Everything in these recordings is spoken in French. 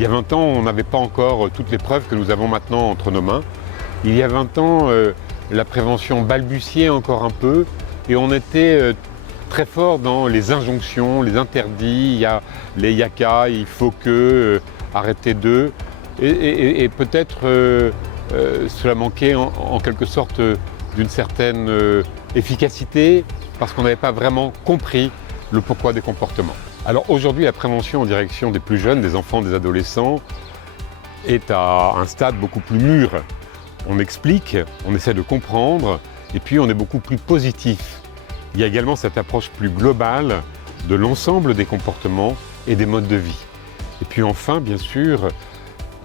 Il y a 20 ans, on n'avait pas encore toutes les preuves que nous avons maintenant entre nos mains. Il y a 20 ans, la prévention balbutiait encore un peu et on était très fort dans les injonctions, les interdits. Il y a les yaka, il faut que, arrêtez de. Et peut-être cela manquait en quelque sorte d'une certaine efficacité parce qu'on n'avait pas vraiment compris le pourquoi des comportements. Alors aujourd'hui, la prévention en direction des plus jeunes, des enfants, des adolescents, est à un stade beaucoup plus mûr. On explique, on essaie de comprendre, et puis on est beaucoup plus positif. Il y a également cette approche plus globale de l'ensemble des comportements et des modes de vie. Et puis enfin, bien sûr,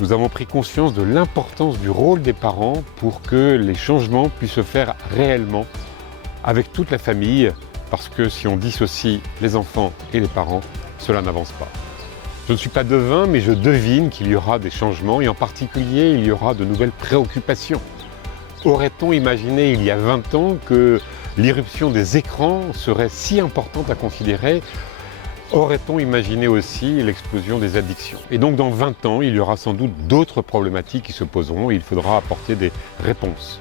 nous avons pris conscience de l'importance du rôle des parents pour que les changements puissent se faire réellement avec toute la famille, parce que si on dissocie les enfants et les parents, cela n'avance pas. Je ne suis pas devin, mais je devine qu'il y aura des changements et en particulier, il y aura de nouvelles préoccupations. Aurait-on imaginé il y a 20 ans que l'irruption des écrans serait si importante à considérer? Aurait-on imaginé aussi l'explosion des addictions? Et donc dans 20 ans, il y aura sans doute d'autres problématiques qui se poseront et il faudra apporter des réponses.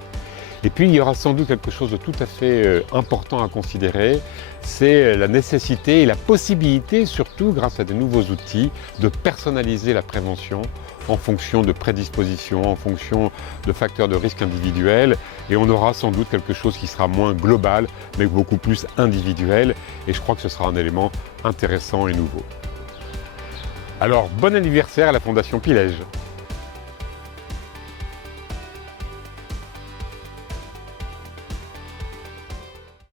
Et puis il y aura sans doute quelque chose de tout à fait important à considérer, c'est la nécessité et la possibilité, surtout grâce à de nouveaux outils, de personnaliser la prévention en fonction de prédispositions, en fonction de facteurs de risque individuels. Et on aura sans doute quelque chose qui sera moins global, mais beaucoup plus individuel. Et je crois que ce sera un élément intéressant et nouveau. Alors, bon anniversaire à la Fondation Pilège.